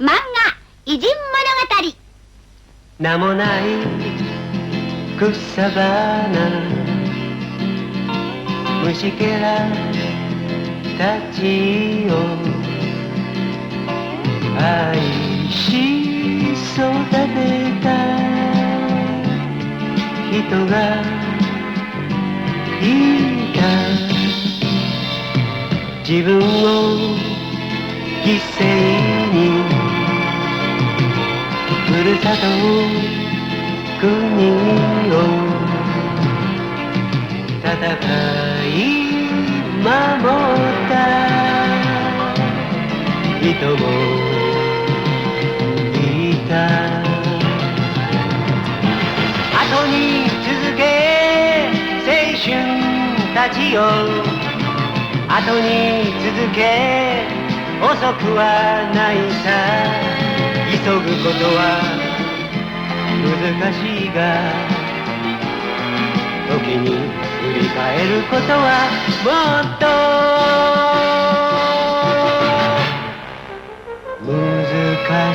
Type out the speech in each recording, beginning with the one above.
漫画偉人物語。名もない草花虫けらたちを愛し育てた人がいた。自分を犠牲にふるさと国を戦い守った人もいた。後に続け青春たちよ、後に続け遅くはないさ。急ぐことは難しいが、時に振り返ることはもっと難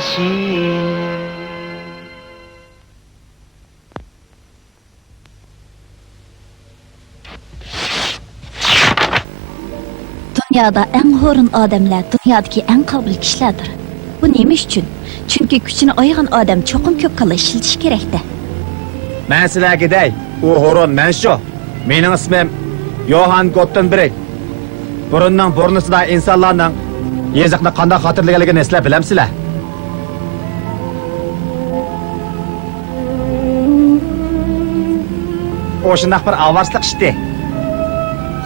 しい。Dünyada en horun adamlar dünyadaki en kabil kişilerdir. Bu neymiş için? Çünkü gücünü ayıran adam çokum köp kala işletiş gerekti. Ben size gidey. O horon men şu. Benim ismim Johann Gottenberg. Burundan burnusida insanlarning yeziqni qanday xotirlaganligini eslab bilamsizlar? O shundoq bir avazliq ishdi.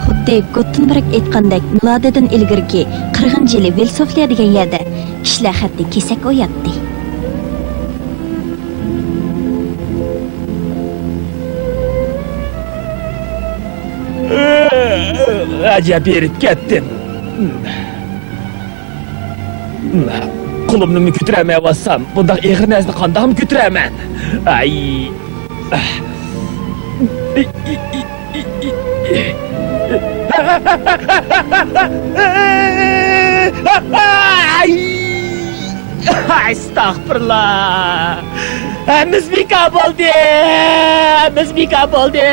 Xuddi Gottenberg aytgandek, milodidan ilgirki 40-yili Velsofiya degan yerda kishilar xatni kesak o'yatdi. Acaba berib ketdim. Qo'limni mi ko'taramayapsam, bundaq eg'ir narsani qanday ko'taraman? Ay. Estağfurullah. Mizmika bo'ldi. Mizmika bo'ldi.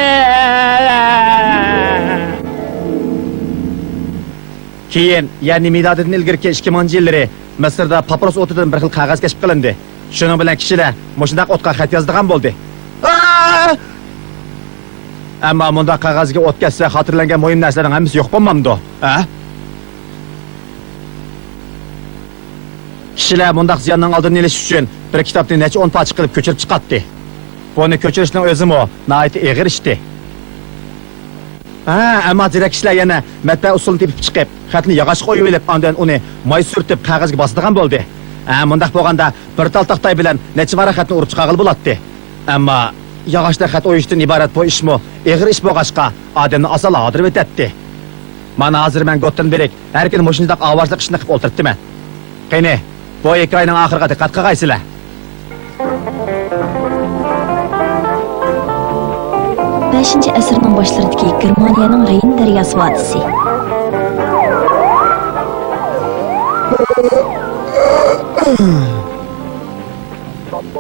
Keyin, ya'ni milodidan ilgirki 2000-yillari Misrda papirus o'tidan bir xil qog'oz kashf qilindi. Shuning bilan kishilar mushundaq o'tqa xat yozadigan bo'ldi. Ammo bunda qog'ozga o't ketsa xotirlangan muhim narsalarning hammasi yo'q bo'lmamdi. Kishilar bundaq ziyonning oldini olish uchun bir kitobni necha 10 parcha qilib ko'chirib chiqatdi. Buni ko'chirishning o'zimi nihoyat og'ir ishdi. Ammo direkt kishilar yana matbaa usulini tepib chiqib, xatni yog'och qo'yib olib, ondan uni moy surtib qog'ozga bosadigan bo'ldi. Bundaq bo'lganda bir tal taqtay bilan necha varaq xatni urib chiqarg'il bo'ladi. Ammo yog'ochda xat o'yishdan iborat bu ishmi og'ir ish bo'lg'achqa odamni asala odirib o'tadi. Mana hozir men Gottenberg har kuni mushundaq ovozli ishni qilib o'tiribman. Qani, bu hikoyaning oxiriga diqqat qilgaysizlar. Beşinci əsrinin başlarındakı Germaniyanın Reyn dəryosi vadisi.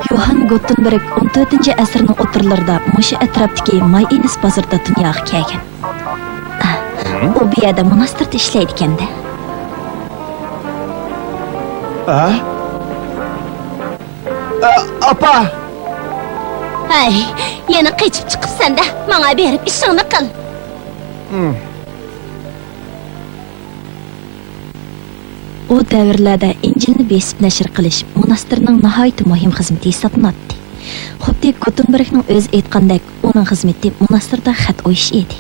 Johann Gottenberg 14-ci əsrin o'tirlarida mushu atrofdagi Mayines bozorida dunyoga kelgan. U bu yerda monastirda ishlaydi ekanda. Apa! Ay, yana qechib chiqibsan-da, menga berib ishingni qil. O davrlarda İncilni besib nashr qilish monastirning nihoyat muhim xizmati hisoblanadi. Xuddi Gottenbergning o'zi aytgandek, uning xizmati monastirda xat o'yish edi.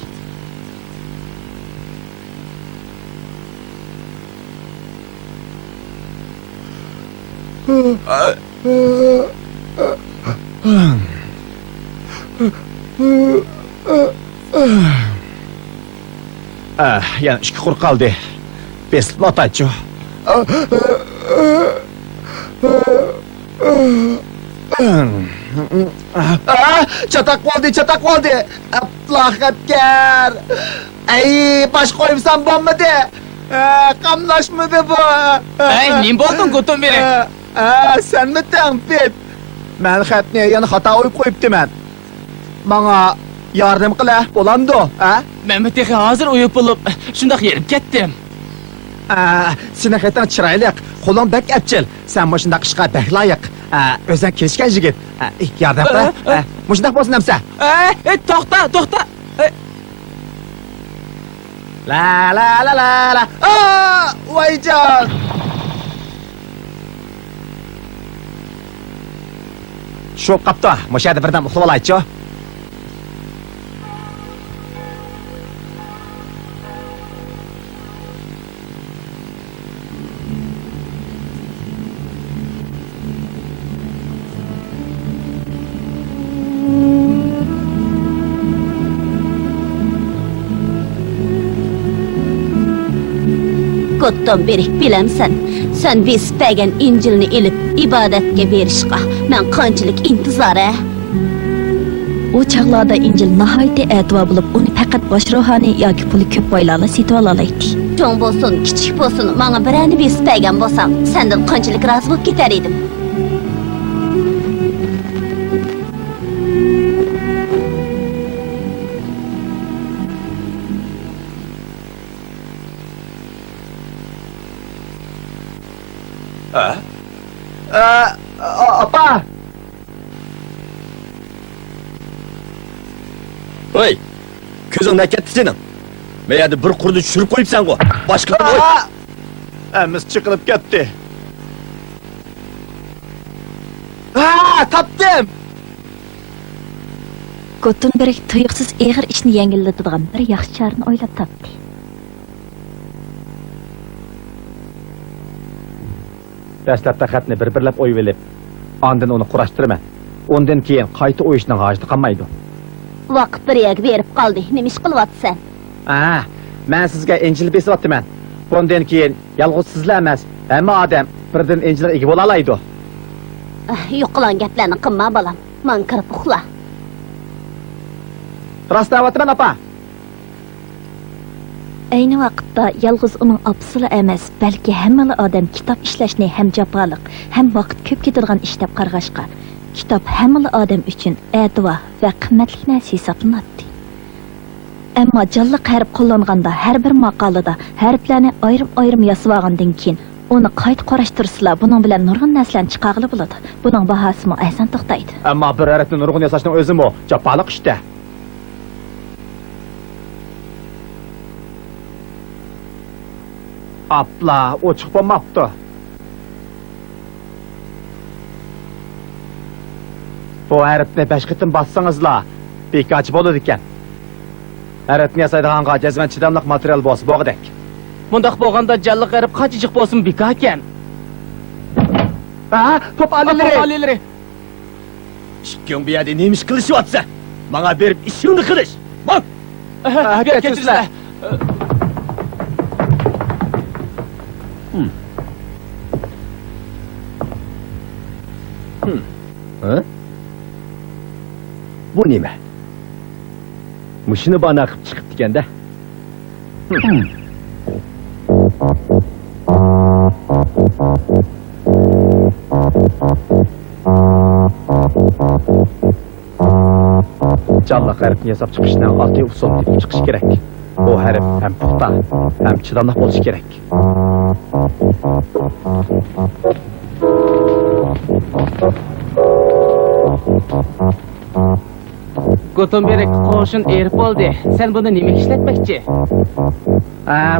Yani iki kur kaldı. Beslip atacağım. Çatak oldu. Aplakatkar. Ay, baş koymuşsan bomba de. Kamlaşmadı bu. Ay, nim bo'lding Gottenberg? Senmi Tanpit? Men xatni yana xato o'yib qo'yibdiman. Menga yardım qila, bo'lamdi, ha? Men bu texi hozir uyib bo'lib, shundoq yerib ketdim. Seni xatdan chiroyli, qo'ling bak apchil. Sen mana shunday ishga bak loyiq. O'zing kelishgan yigit. Yardım qila. Mushundaq bo'lsin namsa. To'xta. La la la la la. Voyjon. Shu qapta, mushada birdan uxlab olaychi. Kotdan berik bilemsen, sen biz pegen İncil'ni ilip ibadetke berişqa, men qanchalik intizar u chaqlarda injil nihoyatda e'tibor bo'lib uni faqat bosh ruhoniy yoki puli ko'p boylarla setib olalaydi. Çoğun bolsun, kichik bolsun, bana birani biz pegen bolsam, senden qanchalik razı bo'lib ketar edim. Apa! Oy, ko'zingdan ketdi sening. Men yerda bir qurni tushirib qo'yibsan-ku. Boshqa qo'y. Amiz chiqilib ketdi. Topdim! Gutenberg tuyuqsiz eg'ir ishni yengillatadigan bir yaxshi chorani o'ylab topdi. Dastlabda xatni bir-birlab o'yib olib, ondan uni qurashtiraman. Ondan keyin qayta o'yishning hojati qolmaydi. Vaqt bir yak berib qoldi, nima ish qilyapsan? Men sizga Injil besyapman. Bundan keyin yolg'iz sizlar emas, hamma odam birdan Injilga ega bo'la oladi. Yo'qlan gaplarni qilma bolam, men kirib uxla. Rost aytyapman, apa. Ayni vaqtda yolg'iz uning opsili emas, balki hamma odam kitob ishlashni ham jafoliq, ham vaqt ko'p ketadigan ish deb qarg'ashqa. Kitob hamma odam uchun e'tibor va qimmatli narsa hisoblanadi. Ammo jonli harf qo'llanganda har bir maqolada harflarni ayrim-ayrim yozib olgandan keyin uni qayta qarashtirsalar, buning bilan nurg'un narsalarni chiqarg'ili bo'ladi. Buning bahosi mo asan to'xtaydi. Ammo bir harfni nurg'un yasashning o'zi mo jafoliq ishda. Apla, o chiqib bo'lmabdi. Bu harfni 5 qitim bassangizlar, bekach bo'ladi ekan. Harfni yasaydiganға jazman chidamliq material bo'lsa bo'g'dak. Bundaq bo'lganda jalliq g'arib qanchajik bo'lsin beka ekan. Top alilari. Ikking bu yerda nima ish qilishyapsa? Menga berib ishingni qilish. Bak. Kechirsizlar. Bu nima? Mushuni bana qilib chiqib deganda. Jalliq harfni yasab chiqishdan oddiy usul bilan chiqish kerak. Bu harf ham puxta, ham chidamliq bo'lishi kerak. Gutenberg qo'shin erib bo'ldi. Sen buni nima ishlatmoqchi?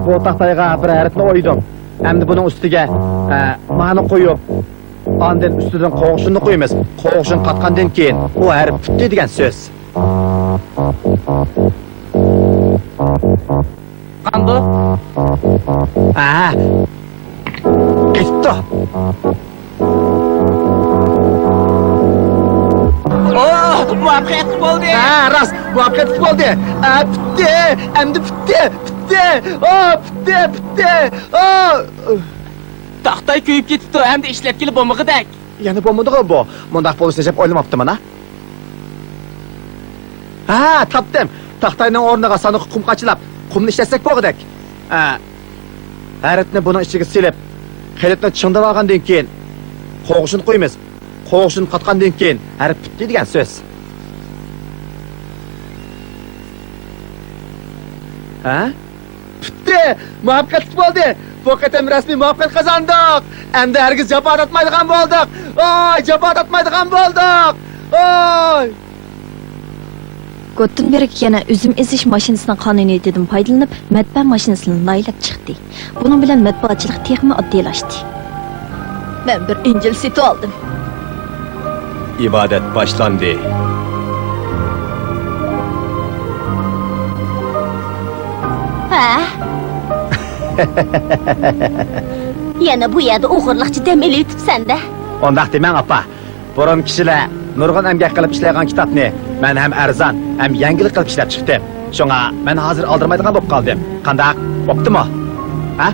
Bu taxtayga bir harfni o'ydim. Endi buning ustiga ma'ni qo'yib, ondan ustidan qo'g'ishni qo'yamiz. Qo'g'ishin qatqandan keyin bu harf bitdi degan so'z. Qanday? Bitti. Muvaffaqiyat bo'ldi. Rost, muvaffaqiyat bo'ldi. Bitti, endi bitti. Bitti. Taxtay kuyib ketibdi, endi ishlatkili bo'lmag'idak. Yana bo'lmadi-ku bu. Mundaq bo'lsa deb o'ylamabdim ana. Topdim. Taxtayning o'rniga sani qum qachilab, qumni ishlatsak bo'g'dak. Harfni buning ichiga silib, xilitni chingdib olgandan keyin qo'g'ishini qo'yamiz. Qo'g'ishini qatgandan keyin harf bitdi degan so'z. Ha? Bitti. Muvaffaqiyat bo'ldi. Bu qatam rasmiy muvaffaqiyat qozondik. Endi hargiz jafo tatmaydigan bo'ldik. Oy, jafo tatmaydigan bo'ldik. Oy! Gutenberg yana üzüm ezish mashinasining qonuniyatidan foydalanib, matbaa mashinasini laylab chiqdi. Buning bilan matbuotchilik texmi oddiylashdi. Men bir Injil seti oldim. İbadet başlandı. Ha? Yana bu yerda o'g'irliqchi demeli yutibsan-da. Ondaq demang, apa. Burun kishilar nurg'un emgak qilib ishlagan kitobni men ham arzon, ham yangilik qilib ishlab chiqdim. Shunga men hozir oldirmaydigan bo'lib qoldim. Qandaq? Bo'ptimi? Ha?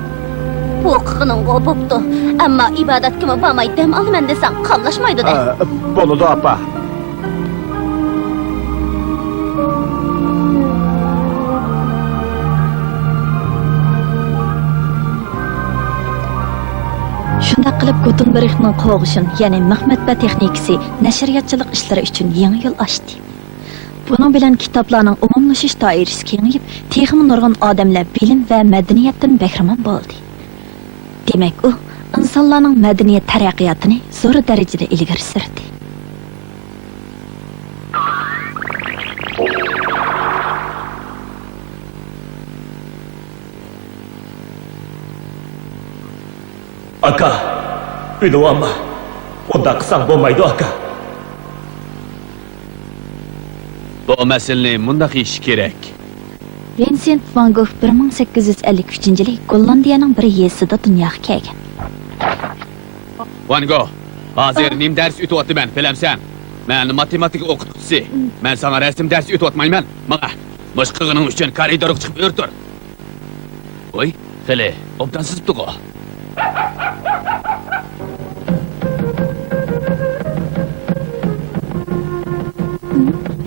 Bu qiqiningga bo'pti. Ammo ibodatga bormay dam olaman desang, qamlashmaydi-da. Bo'ladi, apa. Shunday qilib Gutenbergning qo'g'ishin, ya'ni matbaa texnikasi nashriyatchilik ishlari uchun yangi yo'l ochdi. Buning bilan kitoblarning umumlashish doirasi kengayib, texmi nurg'un odamlar bilim va madaniyatdan bahramand bo'ldi. Demak, u insonlarning madaniyat taraqqiyotini zo'r darajada ilgari surdi. Aka, uyda olma. Onda qilsang bo'lmaydi, aka. Bu masalani mundaq ish kerak. Vincent van Gogh 1853-yili Gollandiyaning bir yezida dunyoga kelgan. Van Gogh, hozir nim ders o'tyapman, bilamsan. Men matematika o'qituvchisi. Men sana rasm ders o'tyapman. Mana, boshqaning uchun koridorga chiqib o'rtir. Voy, qile, obdan sizibdi-ku.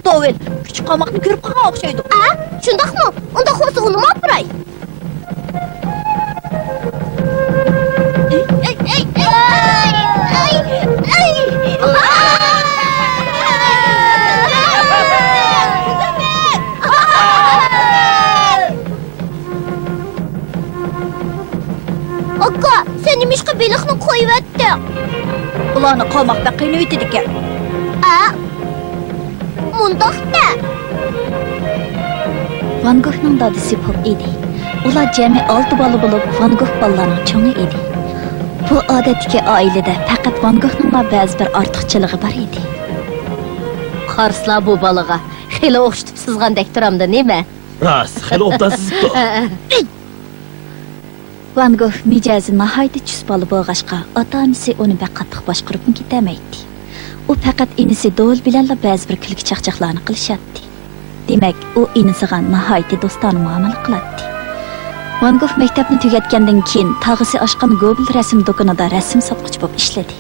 Tovel, küçük qamoqni ko'rib qolgan o'xshaydi. A? Shundaqmi? Unda xo'sa uni olpiray. Aka, sen nimişqa beliqni qo'yibdi? Ularni qamoqda qiynaydi ekan. A? Mundaqda. Van Goghning dadasi Pop edi. Ular jami 6 bola bo'lib, Van Gogh bolalarning cho'ngi edi. Bu odatdagi oilada faqat Van Goghning ba'zi bir ortiqchiligi bor edi. Qarslar bu balaga xili o'xshatib sizgandek turamda, nima? Ras, xili obdan sizibdi. Van Gogh mijozi nihoyatda chus bola bo'lg'achqa, ota-onasi uni qattiq boshqarib ketamaydi. U faqat inisi Do'l bilanla ba'zi bir kulki chaqchaqlarni qilishadi. Demak, u inisiga nihoyatda do'stona muomala qiladi. Van Gogh maktabni tugatgandan keyin tag'isi ochgan Gobel rasm do'konida rasm sotquchi bo'lib ishladi.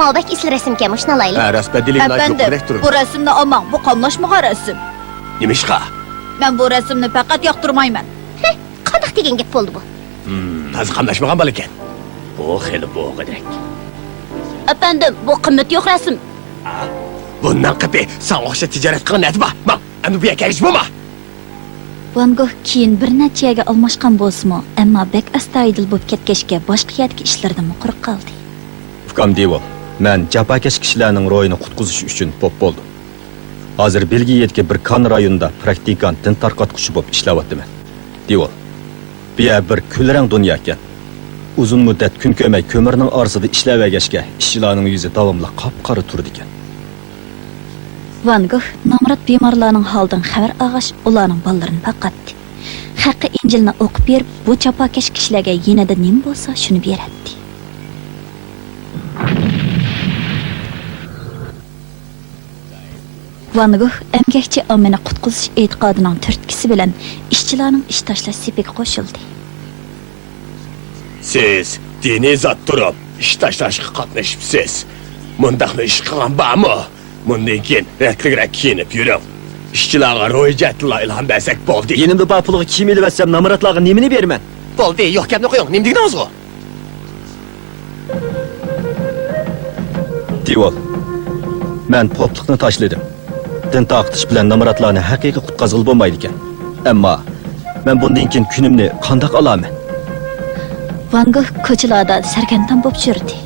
Malbek isli rasmga mashina layli. Rasbadilikni aytib kerak turib. bu rasmni olmang, bu qamlashmagan rasm. Nimishqa? Men bu rasmni faqat yoqtirmayman. Qandaq degan gap bo'ldi bu? Tazi qamlashmagan bal ekan. Bu xili bo'g'idek. Efendim, bu qimmat yo'q rasm. Bundan qıpi, sen o'xsha tijorat qilgan netba. Bak, endi bu yerga bo'lma. Van Gogh keyin bir necha yerga almashgan bo'lsa-mu, ammo bek astoydil bo'lib ketgachga boshqa yerdagi ishlardan quruq qoldi. Ukam deyol, men jafokash kishilarning ro'yini qutqizish uchun pop bo'ldim. Hozir Belgiyadagi bir kan rayonida praktikant din tarqatquchi bo'lib ishlayapman. Deyol. Bu yer bir kulrang dunyo ekan. Uzun muddat kun ko'may ko'mirning orasida ishlayvergachga ishchilarning yuzi davomli qop-qora turdi ekan. Van Gogh nomrod bemorlarning holidan xabar olgach, ularning bolalarini boqatdi. Haqqi Injilni o'qib berib, bu chapokash kishilarga yanada nima bo'lsa, shuni beradi. Van Gogh emgakchi ommani qutqizish e'tiqodining turtkisi bilan ishchilarning ish tashlash sepiga qo'shildi. Siz diniy zot turib, ish tashlashga qatnashibsiz. Mundaqni ish qilgan bormi? Bundan keyin retligrek kiyinib yuring. İşçilarga ro'yjatlar ilhom bersak bo'ldi. Yenimda bor pulga kiyim elvatsam, namoratlarga nimani berman? Bo'ldi, yo'q gapni qo'ying. Nima deganingiz u? Devol, men poplikni tashladim. Din taqtish bilan namoratlarni haqiqiy qutqazib bo'lmaydi ekan. Ammo men bundan keyin kunimni qandoq olaman? Van Gogh ko'chalarda sargardon bo'lib yurdi.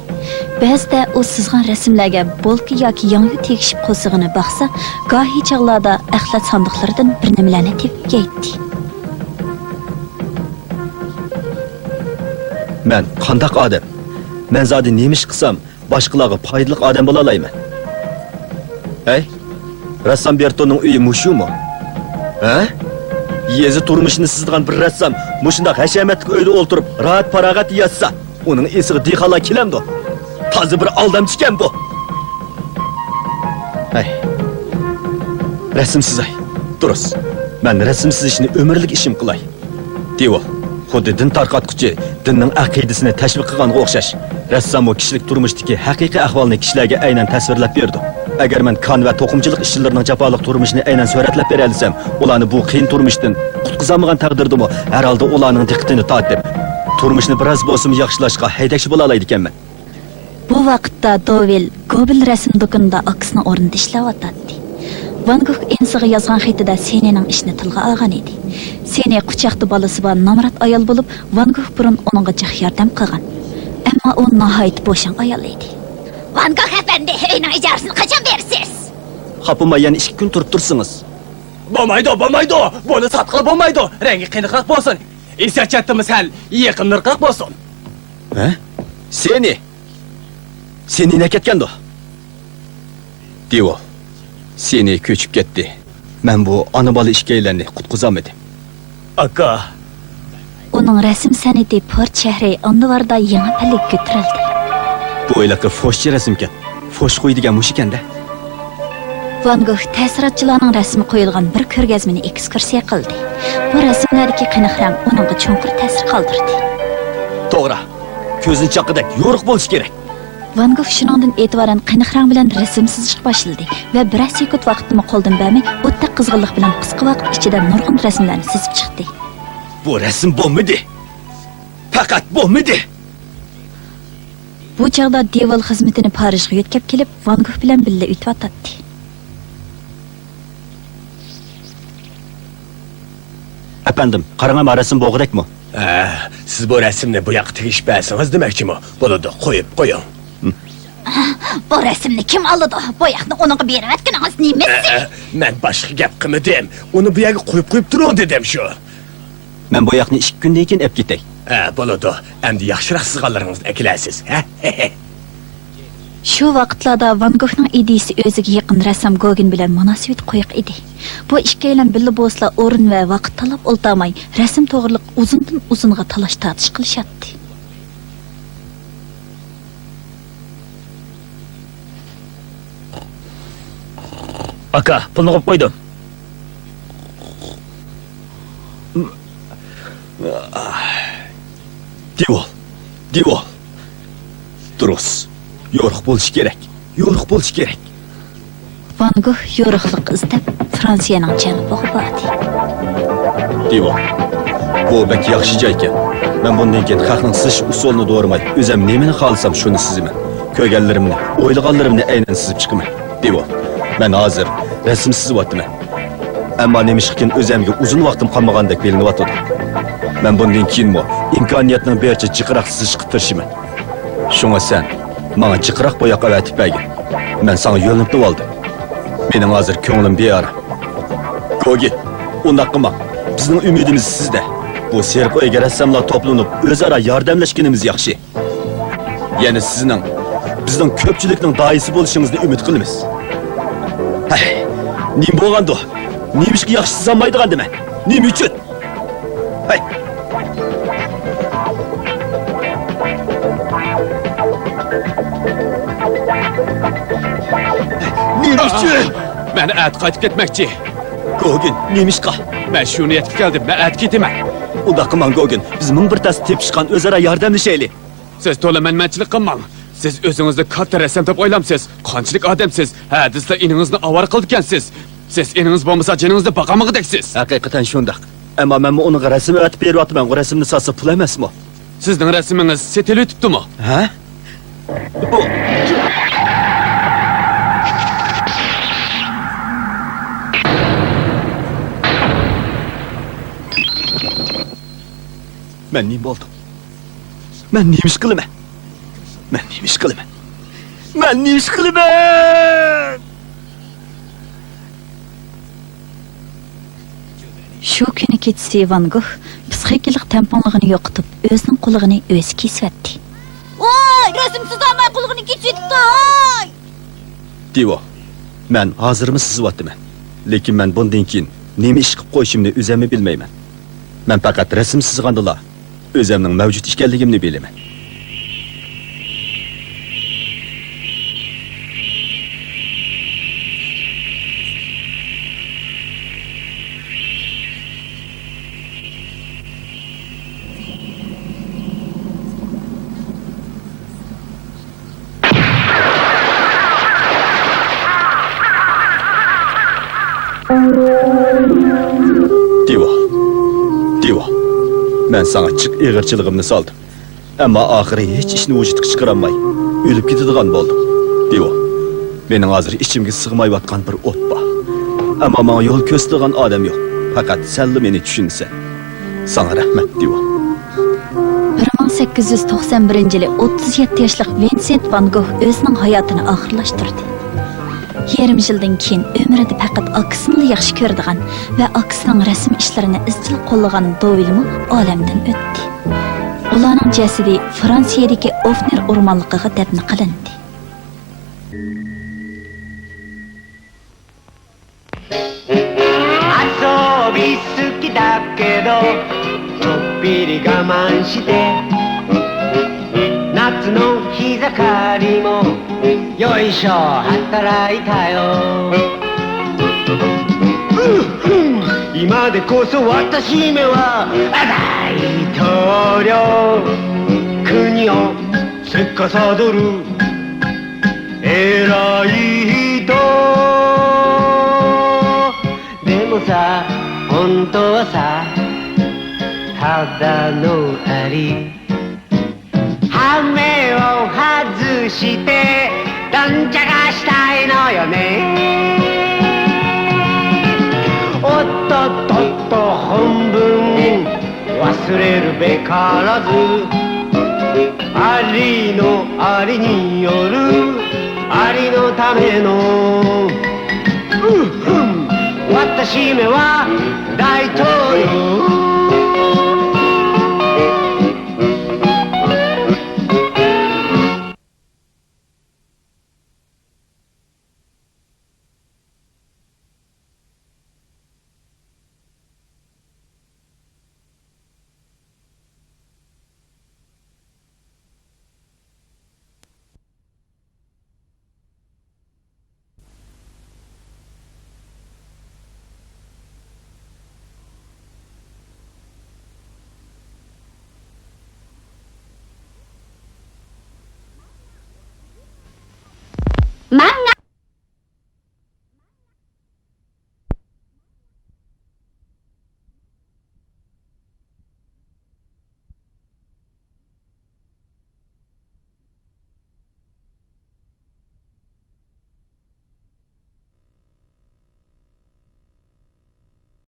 Ba'zida u sızgan rasmlarga bolka yoki yangi tegishib qo'zig'ini baqsa, gohi chog'larda axlat sandiqlaridan bir nimalarni tepib yeydi. Men qandoq odam? Men zodi nima ish qilsam, boshqalarga foydali odam bo'la olayman. Hey, rassom Bertoning uyi mushumu? Ha? Yezi turmushini sizdigan bir rassom mushundaq hashamatli uyda o'ltirib, rahat farog'at yotsa, uning esiga dehqonlar kelamdi. Toza bir aldamchi ekan bu. Hey. Rasmsiz ay. Durus. Men rasmsiz ishni umrlik ishim qilay. Devol. Xuddi din tarqatquchi dinning aqidasini tashviq qilganga o'xshash. Rassom o kishilik turmushdagi haqiqiy ahvolni kishilarga aynan tasvirlab berdi. Agar men kon va to'qimchilik ishchilarining jafoliq turmushini aynan suratlab bera olsam, ularni bu qiyin turmushdan qutqizolmagan taqdirdimi, har holda ularning diqqatini tortib, turmushni biroz bo'lsin yaxshilashga haydakchi bo'la oladi ekanman. Bu vaqtda Dovel Gobel rasm do'konida akisini o'rnida ishlayotdi. Van Gogh ensiga yozgan xatida Senining ishini tilga olgan edi. Seni quchoqda bolasi bor namrat ayol bo'lib, Van Gogh burun uningga jiq yordam qilgan. Ammo u nihoyat bo'shan ayol edi. Van Gogh efendi, uyning ijarasini qachon bersiz? Xapimay yana 2 kun turib tursingiz. Bo'lmaydi. Buni satqilib bo'lmaydi. Rangi qiyinroq bo'lsin. Esa chattimiz hal, yaqinroq bo'lsin. Ha? Seni ne ketgandi? Devol. Seni ko'chib ketdi. Men bu ona bola ishkaylarni qutqizolmadim. Aka, Uning rasm san'ati Port shahri Andivarda yangi palik ko'tarildi. Bu o'ylaqqa foshchi rasmkan. Fosh qo'ydigan mush ekanda. Van Gogh ta'sirotchilarning rasmi qo'yilgan bir ko'rgazmani ekskursiya qildi. Bu rasmlardagi qiniq rang uningga cho'nqir ta'sir qoldirdi. To'g'ri. Ko'zin chaqidek yo'riq bo'lish kerak. Van Gogh shuningdan e'tiboran qiniq rang bilan rasm chizishga boshladi va bir sekund vaqtini qo'ldan bermay, o'ta qizg'inlik bilan qisqa vaqt ichida nurg'un rasmlarni chizib chiqdi. Bu rasm bo'lmadi. Faqat bo'lmadi. Bu chog'da Devol xizmatini Parijga yetkazib kelib, Van Gogh bilan birga o'tib Efendim, qarangam rasm bo'g'idakmi? siz bu rasmni bu yoqqa tegishmaysiz demoqchimi? Bo'ladi, qo'ying. Bu rasmni kim oldi? Boyaqni uningga berayotganingiz nimasi? Men boshqa gap qilmadim. Uni bu yerga qo'yib turing dedim shu. Men bu yoqni 2 kundan keyin olib ketay. Bo'ladi. Endi yaxshiroq sizganlaringizni akilasiz, ha? Shu vaqtlarda Van Goghning ideyasi o'ziga yaqin rassom Gauguin bilan munosabat qo'yiq edi. Bu ikkalan birga bo'lsalar o'rin va vaqt talab o'ltamay, rasm to'g'riliq uzundan uzunga talash tortish qilishadi. Aka, pulni qo'yib qo'ydim. Devol. Durus. Yo'riq bo'lish kerak. Van Gogh yo'riqlik izlab Fransiyaning janubiga bordi. Devol. Bu bak yaxshi joy ekan. Men bundan keyin xalqning sizish usulini doğramay, o'zim nemani xohlasam shuni sizaman. Ko'rganlarimni, o'ylaganlarimni aynan sizib chiqaman. Devol. Men hozir rasm sizyapman. Ammo nemishkin o'zimga uzun vaqtim qolmagandek bilinyapti. Men bundan keyin imkoniyatning barcha jiqroq sizish qitirishman. Shunga sen Mana jiqroq boyoq avatib bergin. Men sana yo'linib oldim. Mening hozir ko'nglim beara. Gauguin, undaq qilma. Bizning umidimiz sizda. Bu serq o'yga rassamlar to'planib, o'zaro yordamlashganimiz yaxshi. Yana bizning ko'pchilikning doisi bo'lishingizni umid qilamiz. Hay, nim bo'lgandi? Nimishga yaxshi chizolmaydigan dema. Nim uchun? Hay. Men qaytib ketmoqchi. Gauguin, nemishqa? Men shuni yetib keldim. Men ketaman. Unda qilmang Gauguin. Biz ming bir tas tepishgan o'zaro yordamlashaylik. Siz to'la manmanchilik qilmang. Siz o'zingizni katta rassom deb o'ylamsiz. Qanchalik odamsiz? Ha, sizlar iningizni avar qilgansiz. Siz iningiz bo'lmasa jiningizni baqamag'ideksiz. Haqiqatan shundaq. Ammo men uni rasm atib beryapman. Bu rasmni sotsa pul emasmi? Sizning rasmingiz setilib o'tibdimi? Ha? Men nima bo'ldim? Men nima ish qilaman? Men nima ish qilaman? Men nima ish qilaman? Shu kuni kechasi Van Gogh psixikalik tamponligini yo'qotib, o'zining qulig'ini o'zi kesibdi. Oy, rasmsiz ama qulğunu keçitdi. Oy! Divo, men hozirmi sizyaptiman. Lekin men bundan keyin nima ish qilib qo'yishimni o'zimni bilmayman. Men faqat rasm sizgandila o'zimning mavjud ekanligimni bilaman. Divo, men sana çık eğirçiligimni saldım. Ama ahiri hiç işini vücudga chiqaramay, ölüp ketadigan bo'ldim. Divo, mening hozir ichimga sig'mayotgan bir o't bor. Ama menga yo'l ko'rsatadigan odam yo'q. Faqat sen meni tushunsan. Sana rahmat, Divo. 1891-yili 37 yoshli Vincent van Gogh o'zining hayotini oxirlashtirdi. Yarim yildan keyin ömrida faqat akasini yaxshi ko'radigan va akasining rasm ishlarini izchil qo'llagan Dovilmi olamdan o'tdi. Ularning jasadi Fransiyadagi Ofner o'rmonligiga dafn qilindi.遊び好きだけどちょっぴり我慢して夏の日盛りもよいしょ働いたよ今でこそ私めは大統領国を司る偉い人でもさ本当はさただのアリ羽目を外してどんちゃがしたいのよねおっとっとっと本分忘れるべからずありのありによるありのための私めは大統領漫画